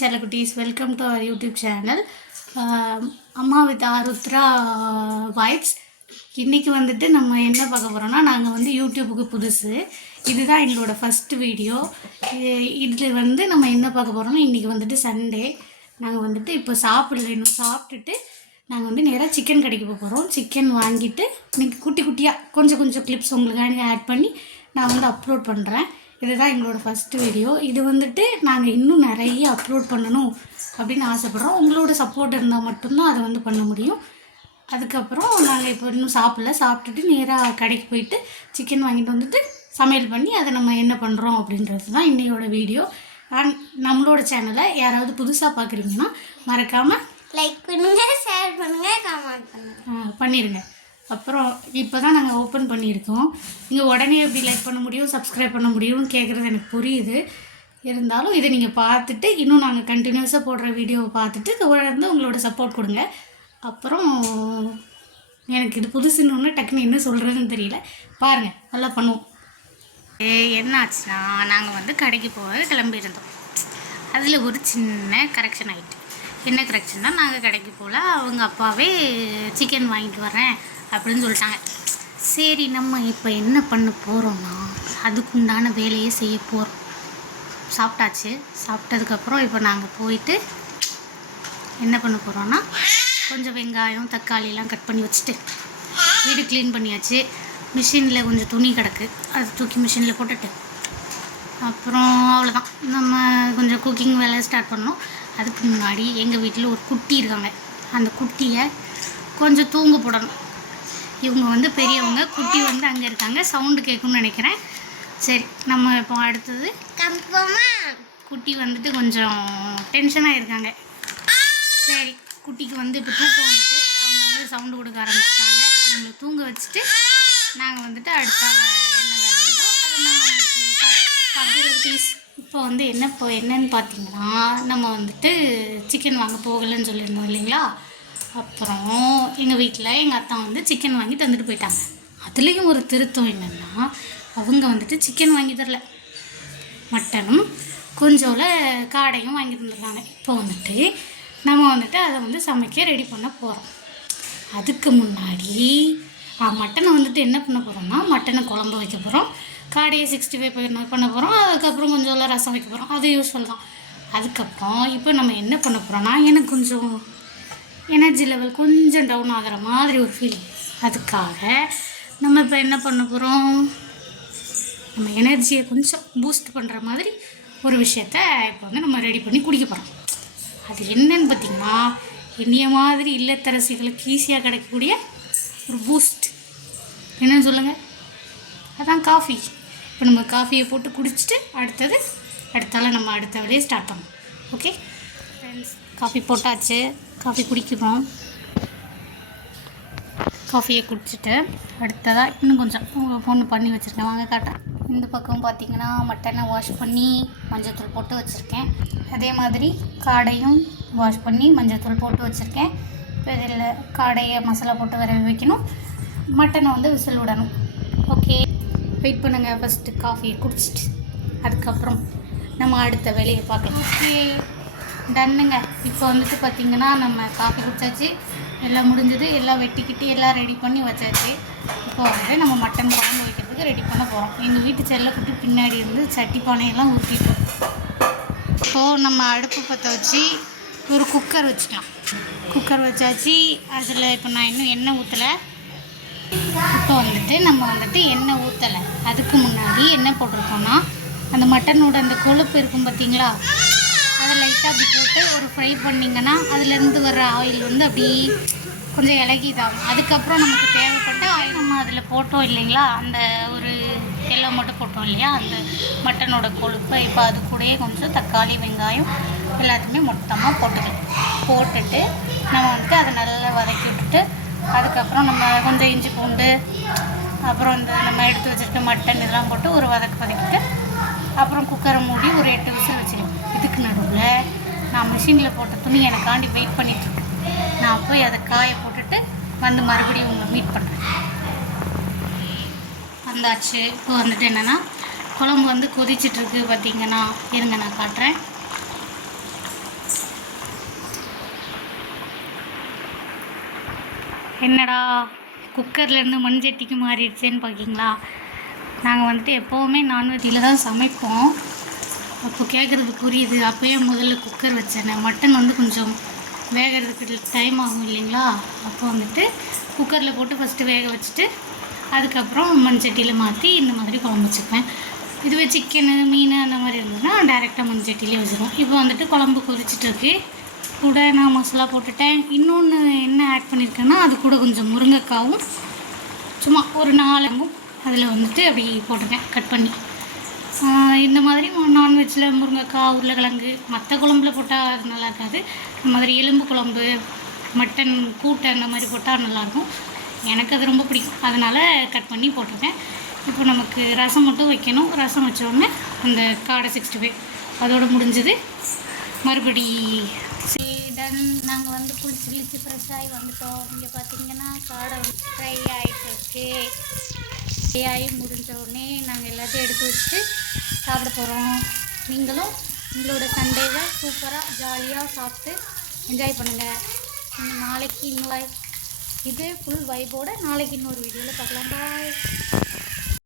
Chalakuttis, welcome to our YouTube channel. Amma with Arudra vibes. இன்னைக்கு வந்துட்டு நம்ம என்ன பார்க்க போறோம்னா நாங்க வந்து YouTubeக்கு புதுசு. இதுதான் எங்களோட ஃபர்ஸ்ட் வீடியோ. இதுல வந்து நம்ம என்ன பார்க்க போறோம்னா இன்னைக்கு வந்துட்டு சண்டே. நாங்க வந்துட்டு இப்போ சாப்பிடணும். சாப்பிட்டுட்டு நாங்க வந்து நேரா சிக்கன் கடைக்கு போக போறோம். சிக்கன் வாங்கிட்டு இன்னைக்கு குட்டி குட்டியா கொஞ்சம் கிளிப்ஸ் உங்களுக்கு ஆட் பண்ணி நான் வந்து அப்லோட் பண்றேன். இதுதான் எங்களோட ஃபர்ஸ்ட் வீடியோ. இது வந்துட்டு நாங்கள் இன்னும் நிறைய அப்லோட் பண்ணணும் அப்படின்னு ஆசைப்பட்றோம். உங்களோட சப்போர்ட் இருந்தால் மட்டும்தான் அதை வந்து பண்ண முடியும். அதுக்கப்புறம் நாங்கள் இப்போ இன்னும் சாப்பிட்டுட்டு நேராக கடைக்கு போயிட்டு சிக்கன் வாங்கிட்டு வந்துட்டு சமையல் பண்ணி அதை நம்ம என்ன பண்ணுறோம் அப்படின்றது தான் இன்னையோட வீடியோ. அண்ட் நம்மளோட சேனலை யாராவது புதுசாக பார்க்குறீங்கன்னா மறக்காமல் லைக் பண்ணுங்கள், ஷேர் பண்ணுங்கள், கமெண்ட் பண்ணிடுங்க. அப்புறம் இப்போ தான் நாங்கள் ஓப்பன் பண்ணியிருக்கோம். இங்கே உடனே எப்படி லைக் பண்ண முடியும், சப்ஸ்கிரைப் பண்ண முடியும்னு கேட்குறது எனக்கு புரியுது. இருந்தாலும் இதை நீங்கள் பார்த்துட்டு இன்னும் நாங்கள் கண்டினியூஸாக போடுற வீடியோவை பார்த்துட்டு தொடர்ந்து உங்களோட சப்போர்ட் கொடுங்க. அப்புறம் எனக்கு இது புதுசுன்னு டக்குன்னு என்ன சொல்கிறதுன்னு தெரியல. பாருங்கள், நல்லா பண்ணுவோம். என்ன ஆச்சுன்னா நாங்கள் வந்து கடைக்கு போக கிளம்பியிருந்தோம். அதில் ஒரு சின்ன கரெக்ஷன் ஆகிட்டு. என்ன கரெக்ஷன்னா நாங்கள் கடைக்கு போகல, அவங்க அப்பாவே சிக்கன் வாங்கிட்டு வரேன் அப்படின்னு சொல்லிட்டாங்க. சரி, நம்ம இப்போ என்ன பண்ண போகிறோம்னா அதுக்குண்டான வேலையை செய்ய போகிறோம். சாப்பிட்டாச்சு. சாப்பிட்டதுக்கப்புறம் இப்போ நாங்கள் போயிட்டு என்ன பண்ண போகிறோன்னா கொஞ்சம் வெங்காயம் தக்காளிலாம் கட் பண்ணி வச்சுட்டு வீடு க்ளீன் பண்ணியாச்சு. மிஷினில் கொஞ்சம் துணி கிடக்கு, அது தூக்கி மிஷினில் போட்டுட்டு அப்புறம் அவ்வளோதான். நம்ம கொஞ்சம் குக்கிங் வேலை ஸ்டார்ட் பண்ணோம். அதுக்கு முன்னாடி எங்கள் வீட்டில் ஒரு குட்டி இருக்காங்க. அந்த குட்டியை கொஞ்சம் தூங்க போடணும். இவங்க வந்து பெரியவங்க, குட்டி வந்து அங்கே இருக்காங்க. சவுண்டு கேட்கும்னு நினைக்கிறேன். சரி, நம்ம இப்போ அடுத்தது குட்டி வந்துட்டு கொஞ்சம் டென்ஷனாக இருக்காங்க. சரி, குட்டிக்கு வந்து இப்போ தூக்கம் வந்துட்டு அவங்க வந்து சவுண்டு கொடுக்க ஆரம்பிச்சிட்டாங்க. அவங்கள தூங்க வச்சுட்டு நாங்கள் வந்துட்டு அடுத்த என்ன வேலை உண்டோ அதை நான் உங்களுக்கு இப்போ வந்து என்னன்னு பார்த்தீங்கன்னா நம்ம வந்துட்டு சிக்கன் வாங்க போகலைன்னு சொல்லியிருந்தோம் இல்லைங்களா. அப்புறம் எங்கள் வீட்டில் எங்கள் அத்தா வந்து சிக்கன் வாங்கி தந்துட்டு போயிட்டாங்க. அதுலேயும் ஒரு திருத்தம் என்னென்னா அவங்க வந்துட்டு சிக்கன் வாங்கி தரல, மட்டனும் கொஞ்சோல காடையும் வாங்கி தந்துடுறாங்க. இப்போ வந்துட்டு நம்ம வந்துட்டு அதை வந்து சமைக்க ரெடி பண்ண போகிறோம். அதுக்கு முன்னாடி மட்டனை வந்துட்டு என்ன பண்ண போகிறோம்னா மட்டனை குழம்பு வைக்க போகிறோம், காடையை 65 பண்ண போகிறோம், அதுக்கப்புறம் கொஞ்சோல ரசம் வைக்க போகிறோம். அது யூஸ்ஃபுல் தான். அதுக்கப்புறம் இப்போ நம்ம என்ன பண்ண போகிறோம்னா எனக்கு கொஞ்சம் எனர்ஜி லெவல் கொஞ்சம் டவுன் ஆகிற மாதிரி ஒரு ஃபீலிங். அதுக்காக நம்ம இப்போ என்ன பண்ண போகிறோம், நம்ம எனர்ஜியை கொஞ்சம் பூஸ்ட் பண்ணுற மாதிரி ஒரு விஷயத்த இப்போ வந்து நம்ம ரெடி பண்ணி குடிக்க போகிறோம். அது என்னன்னு பார்த்திங்கன்னா என்னைய மாதிரி இல்லத்தரசிகளுக்கு ஈஸியாக கிடைக்கக்கூடிய ஒரு பூஸ்ட். என்னன்னு சொல்லுங்கள், அதான் காஃபி. இப்போ நம்ம காஃபியை போட்டு குடிச்சிட்டு அடுத்தால நம்ம அடுத்த வேலையை ஸ்டார்ட் பண்ணோம். ஓகே ஃப்ரெண்ட்ஸ், காஃபி போட்டாச்சு. காஃபி குடிக்கிறோம். காஃபியை குடிச்சிட்டு அடுத்ததாக இன்னும் கொஞ்சம் பொண்ணு பண்ணி வச்சுருக்கேன், வாங்க காட்டுறேன். இந்த பக்கம் பார்த்திங்கன்னா மட்டனை வாஷ் பண்ணி மஞ்சத்தூள் போட்டு வச்சுருக்கேன். அதே மாதிரி காடையும் வாஷ் பண்ணி மஞ்சத்தூள் போட்டு வச்சுருக்கேன். இப்போ இதில் காடையை மசாலா போட்டு வர வைக்கணும், மட்டனை வந்து விசில் விடணும். ஓகே, வெயிட் பண்ணுங்கள். ஃபஸ்ட்டு காஃபியை குடிச்சிட்டு அதுக்கப்புறம் நம்ம அடுத்த வேலையை பார்க்கலாம். ஓகே, டன்னுங்க. இப்போ வந்துட்டு பார்த்திங்கன்னா நம்ம காஃபி குடிச்சாச்சு, எல்லாம் முடிஞ்சது, எல்லாம் வெட்டிக்கிட்டு எல்லாம் ரெடி பண்ணி வச்சாச்சு. இப்போ வந்து நம்ம மட்டன் குழம்பு வைக்கிறதுக்கு ரெடி பண்ண போகிறோம். எங்கள் வீட்டு செல்லக்குட்டி பின்னாடி இருந்து சட்டி பானையெல்லாம் ஊற்றிட்டு இப்போது நம்ம அடுப்பு பற்ற வச்சு ஒரு குக்கர் வச்சுக்கலாம். குக்கர் வச்சாச்சு. அதில் இப்போ நான் இன்னும் எண்ணெய் ஊற்றலை. இப்போ வந்துட்டு நம்ம வந்துட்டு எண்ணெய் ஊற்றலை. அதுக்கு முன்னாடி என்ன போட்டிருக்கோன்னா அந்த மட்டனோட அந்த கொழுப்பு இருக்கும் பார்த்திங்களா, அதை லைட்டாக அப்படி போட்டு ஒரு ஃப்ரை பண்ணிங்கன்னா அதுலேருந்து வர்ற ஆயில் வந்து அப்படி கொஞ்சம் இலகிதாகும். அதுக்கப்புறம் நமக்கு தேவைப்பட்ட ஆயில் நம்ம அதில் போட்டோம் இல்லைங்களா, அந்த ஒரு எல்லோ மட்டும் போட்டோம் இல்லையா, அந்த மட்டனோட கொழுப்பை இப்போ அது கூடயே கொஞ்சம் தக்காளி வெங்காயம் எல்லாத்தையுமே மொத்தமாக போட்டுட்டு நம்ம வந்துட்டு அதை நல்லா வதக்கி விட்டுட்டு அதுக்கப்புறம் நம்ம கொஞ்சம் இஞ்சி பூண்டு அப்புறம் இந்த நம்ம எடுத்து வச்சுருக்க மட்டன் இதெல்லாம் போட்டு ஒரு வதக்கிட்டு அப்புறம் குக்கரை மூடி ஒரு 8 விசில் வச்சிடலாம். இதுக்கு நடுவில் நான் மிஷினில் போட்ட துணி எனக்காண்டி வெயிட் பண்ணிட்டுருக்கேன். நான் போய் அதை காய போட்டுட்டு வந்து மறுபடியும் உங்களை மீட் பண்ணுறேன். வந்தாச்சு. இப்போ வந்துட்டு என்னென்னா குழம்பு வந்து கொதிச்சிட்ருக்கு பார்த்திங்கன்னா, இருங்க நான் காட்டுறேன். என்னடா குக்கர்லேருந்து மண் சட்டிக்கு மாறிடுச்சேன்னு பார்க்கிங்களா? நாங்கள் வந்துட்டு எப்போவுமே நான்வெஜ்ஜில் தான் சமைப்போம். அப்போ கேட்குறது புரியுது. அப்போயே முதல்ல குக்கர் வச்சேன். மட்டன் வந்து கொஞ்சம் வேகிறதுக்கு டைம் ஆகும் இல்லைங்களா? அப்போ வந்துட்டு குக்கரில் போட்டு ஃபஸ்ட்டு வேக வச்சுட்டு அதுக்கப்புறம் மண் சட்டியில் மாற்றி இந்த மாதிரி குழம்பு வச்சுப்பேன். இதுவே சிக்கனு மீன் அந்த மாதிரி இருந்ததுன்னா டைரெக்டாக மண் சட்டிலே வச்சுருவோம். இப்போ வந்துட்டு குழம்பு கொதிச்சிட்ருக்கு. கூட நான் மசாலா போட்டுட்டேன். இன்னொன்று என்ன ஆட் பண்ணியிருக்கேன்னா, அது கூட கொஞ்சம் முருங்கைக்காவும் சும்மா ஒரு 4 அதில் வந்துட்டு அப்படி போட்டிருக்கேன் கட் பண்ணி. இந்த மாதிரி நான்வெஜ்ஜில் முருங்கைக்காய், உருளைக்கிழங்கு மற்ற குழம்புல போட்டால் அது நல்லா இருக்காது. இந்த மாதிரி எலும்பு குழம்பு, மட்டன் கூட்டை அந்த மாதிரி போட்டால் நல்லாயிருக்கும். எனக்கு அது ரொம்ப பிடிக்கும், அதனால் கட் பண்ணி போட்டிருக்கேன். இப்போ நமக்கு ரசம் மட்டும் வைக்கணும். ரசம் வச்சோடனே அந்த காடை 65 அதோடு முடிஞ்சது. மறுபடி டன். நாங்கள் வந்து குளிச்சு ஃப்ரெஷ் ஆகி வந்துட்டோம். இங்கே பார்த்தீங்கன்னா காடை வந்து ஃப்ரை ஆகிட்டுருக்கு. ஃப்ரை ஆகி முடிஞ்ச உடனே நாங்கள் எல்லாத்தையும் எடுத்து வச்சுட்டு சாப்பிட போகிறோம். நீங்களும் உங்களோட சண்டேவை சூப்பராக ஜாலியாக சாப்பிட்டு என்ஜாய் பண்ணுங்கள். நாளைக்கு இன்னொரு இது ஃபுல் வைபோட நாளைக்கு இன்னொரு வீடியோவில் பார்க்கலாம். பாய்.